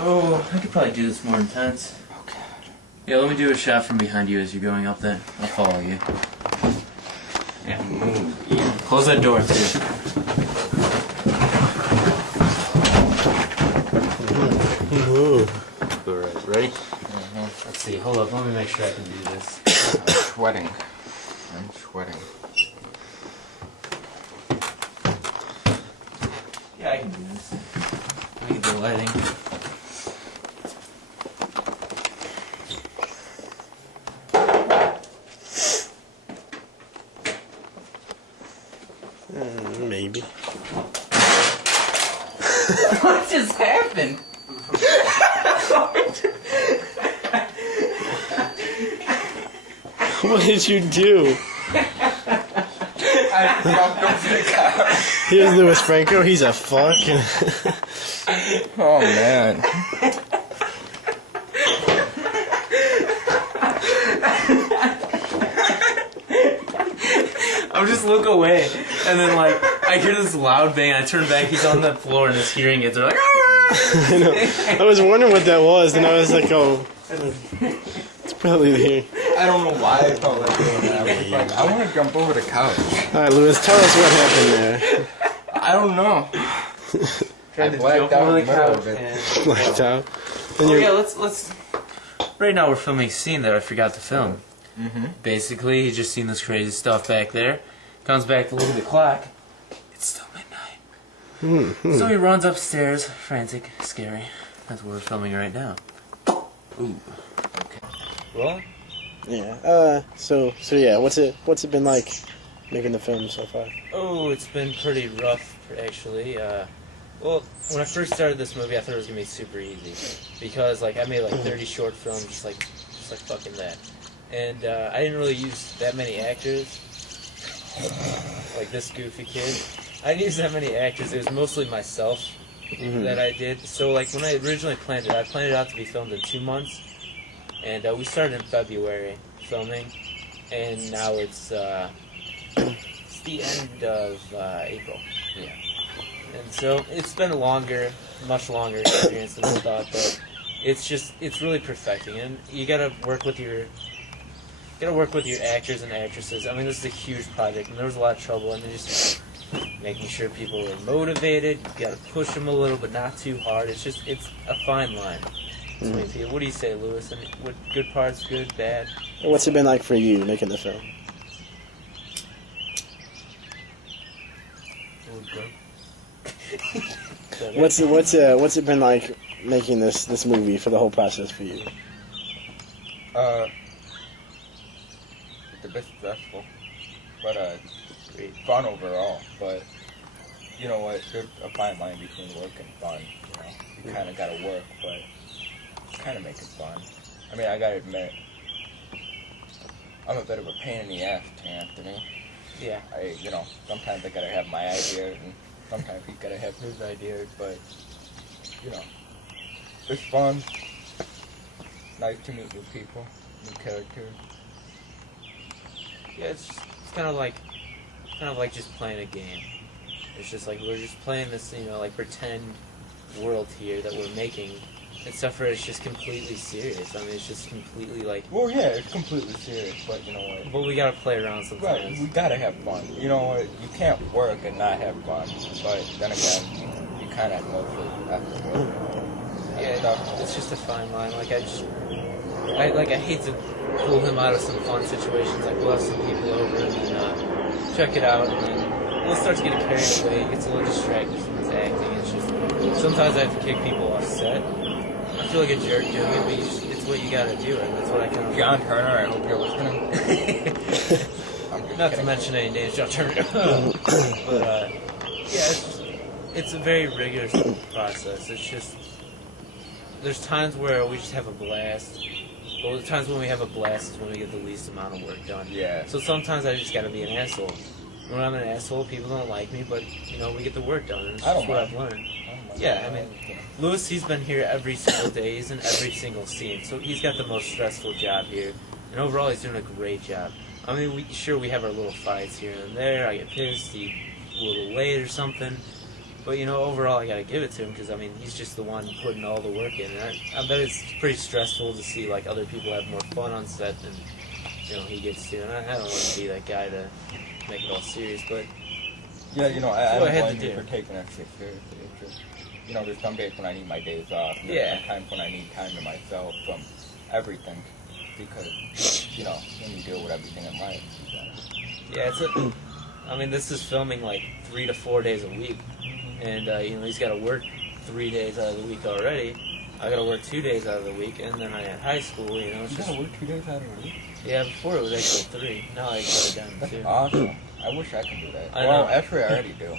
Oh, I could probably do this more intense. Okay. Yeah, let me do a shot from behind you as you're going up there. I'll follow you. Yeah. Yeah. Close that door, too. Ooh. Alright, ready? Let's see, hold up, let me make sure I can do this. I'm sweating. I'm sweating. Yeah, I can do this. I can do lighting. Maybe. What just happened? What did you do? I jumped over the couch. Here's Louis Franco. He's a fucking. Oh man. I would just look away, and then like I hear this loud bang. I turn back. He's on the floor, and his hearing aids are like. I know. I was wondering what that was, and I was like, oh, it's probably there. I don't know why I felt like doing that. I was like, I want to jump over the couch. All right, Louis, tell us what happened there. I don't know. Tried to blacked jump out over in the the middle couch. of it. And... Blacked out. And Oh you're- yeah, let's. Right now we're filming a scene that I forgot to film. Basically, he's just seen this crazy stuff back there. Comes back to look at the clock. It's still midnight. So he runs upstairs, frantic, scary. That's what we're filming right now. Ooh. Okay. Well. Yeah. So yeah. What's it been like making the film so far? Oh, it's been pretty rough, actually. Well, when I first started this movie, I thought it was gonna be super easy because like I made like 30 short films, just like fucking that, and I didn't really use that many actors. Like this goofy kid, I didn't use that many actors. It was mostly myself that I did. So like when I originally planned it, I planned it out to be filmed in 2 months, and we started in February filming, and now it's the end of April. Yeah. And so it's been a much longer experience than I thought, but it's really perfecting, and you gotta work with your actors and actresses. I mean, this is a huge project, and there was a lot of trouble, and just making sure people are motivated. You gotta push them a little, but not too hard. It's a fine line between people. What do you say, Louis? And what good parts, good, bad? What's it been like for you making the film? What's it been like making this movie for the whole process for you? It's a bit stressful, but fun overall. But you know what? There's a fine line between work and fun. You know, you kind of gotta work, but kind of make it fun. I mean, I gotta admit, I'm a bit of a pain in the ass to Anthony. Yeah. Sometimes I gotta have my ideas, and sometimes he gotta have his ideas, but, it's fun. Nice to meet new people, new characters. Yeah, it's kind of like just playing a game. It's just like we're just playing this, like pretend world here that we're making. Except for it's just completely serious. I mean, it's just completely like... Well, yeah, it's completely serious, but you know what? But we gotta play around sometimes. Right, we gotta have fun. You know what? You can't work and not have fun. But then again, you kind of mostly have to work. Yeah, it's just a fine line. Like, I hate to pull him out of some fun situations. Like, we'll have some people over and then check it out, and then we'll start to get carried away. He gets a little distracted from his acting. It's just... Sometimes I have to kick people off set. I feel like a jerk doing it, but it's what you gotta do, and that's what I kind of... John Turner, I hope you're listening. Not to mention any names, John Turner. But, it's a very rigorous process. It's just... There's times where we just have a blast. But the times when we have a blast is when we get the least amount of work done. Yeah. So sometimes I just gotta be an asshole. When I'm an asshole, people don't like me, but, we get the work done, and it's just what I've learned. Yeah, I mean, Louis, he's been here every single day. He's in every single scene. So he's got the most stressful job here. And overall, he's doing a great job. I mean, we have our little fights here and there. I get pissed, he's a little late or something. But, you know, overall I gotta give it to him because, I mean, he's just the one putting all the work in. And I bet it's pretty stressful to see, like, other people have more fun on set than, you know, he gets to. And I don't want to be that guy to make it all serious, but... Yeah, you know, I what I don't had blame to you do. for taking that shit seriously. It's just, you know, there's some days when I need my days off. And Yeah. there's some times when I need time to myself from everything. Because, you know, when you deal with everything in life, you gotta... Yeah, it's a... I mean, this is filming, like, 3 to 4 days a week. And, you know, he's got to work 3 days out of the week already. I got to work 2 days out of the week. And then I had high school, you know. It's You just, gotta work 2 days out of the week? yeah, before it was actually 3. Now I cut it down to 2. Awesome. I wish I could do that. I Well, know. actually, I already do.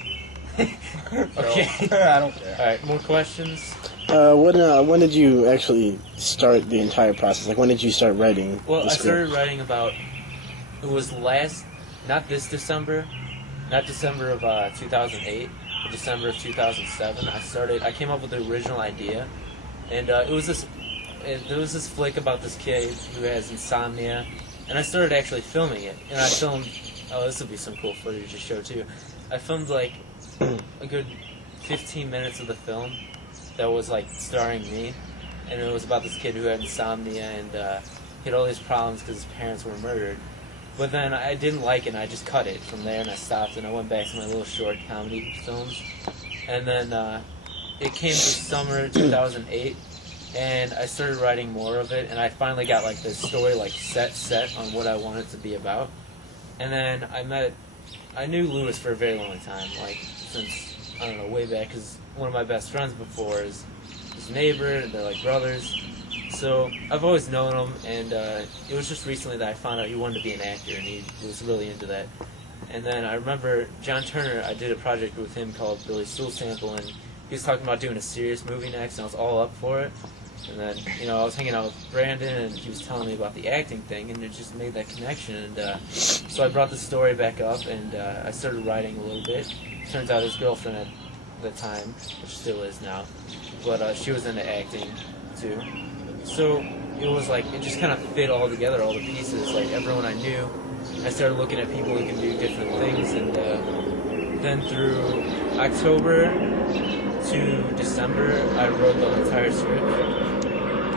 So, Okay. I don't care. Alright, more questions? When did you actually start the entire process? Like, when did you start writing Well, the I script? started writing about... It was not this December, not December of 2008, but December of 2007. I came up with the original idea, and there was this flick about this kid who has insomnia, and I started actually filming it. And I filmed, oh, this would be some cool footage to show too. I filmed like a good 15 minutes of the film that was like starring me, and it was about this kid who had insomnia and he had all these problems because his parents were murdered. But then I didn't like it, and I just cut it from there, and I stopped, and I went back to my little short comedy films. And then it came to summer 2008, and I started writing more of it, and I finally got like the story like set on what I wanted it to be about. And then I knew Lewis for a very long time, like since, I don't know, way back, because one of my best friends before is his neighbor, and they're like brothers. So I've always known him, and it was just recently that I found out he wanted to be an actor, and he was really into that. And then I remember John Turner, I did a project with him called Billy Stool Sample, and he was talking about doing a serious movie next, and I was all up for it. And then, you know, I was hanging out with Brandon, and he was telling me about the acting thing, and it just made that connection. And so I brought the story back up, and I started writing a little bit. Turns out his girlfriend at the time, which still is now, but she was into acting too. So it was like, it just kind of fit all together, all the pieces, like everyone I knew. I started looking at people who can do different things, and then through October to December, I wrote the entire script.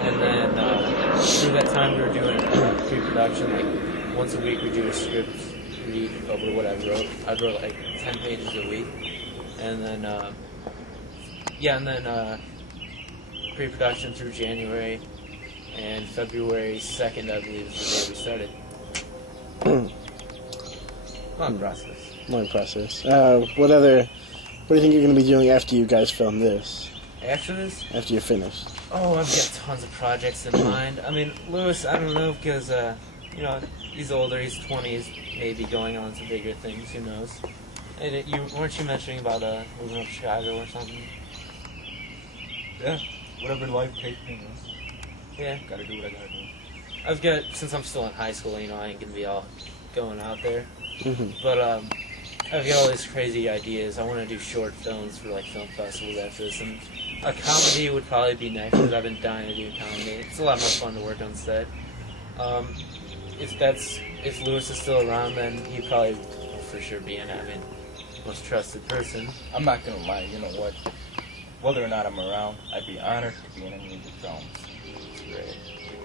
And then through that time, we were doing pre-production, like once a week we do a script read over what I wrote. I wrote like 10 pages a week. And then, pre-production through January, and February 2nd, I believe, is the day we started. Long process. Long process. What do you think you're going to be doing after you guys film this? After this? After you're finished? Oh, I've got tons of projects in mind. I mean, Lewis, I don't know, because, you know, he's older, he's 20s, maybe going on to bigger things, who knows. And weren't you mentioning about moving up to Chicago or something? Yeah, whatever life takes me, man. Yeah. Gotta do what I gotta do. I've got, since I'm still in high school, you know, I ain't gonna be all going out there. Mm-hmm. But I've got all these crazy ideas. I want to do short films for like film festivals after this, and a comedy would probably be next because I've been dying to do comedy. It's a lot more fun to work on set. If Lewis is still around, then he'd probably for sure be in it. I mean, most trusted person. I'm not gonna lie, you know what? Whether or not I'm around, I'd be honored to be in any of the films. It's great.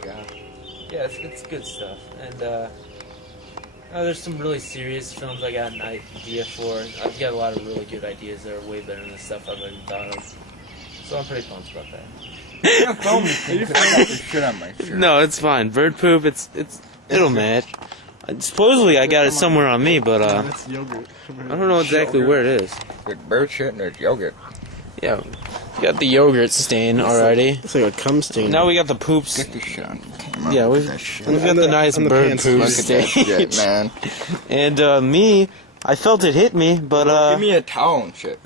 Good job. Yeah, it's good stuff. And there's some really serious films I got an idea for. I've got a lot of really good ideas that are way better than the stuff I've even thought of. So I'm pretty pumped about that. Film me, I got this shit on my shirt. No, it's fine. Bird poop, it'll match. Supposedly I got it somewhere on me, but That's yogurt. I don't know exactly where it is. There's bird shit and there's yogurt. Yeah, we got the yogurt stain already. It's like a cum stain. Now we got the poops. Get this shit on camera. Yeah, we've got the nice on the bird pants. poop Look at that stain. shit, man. And me, I felt it hit me, but Give me a towel and shit.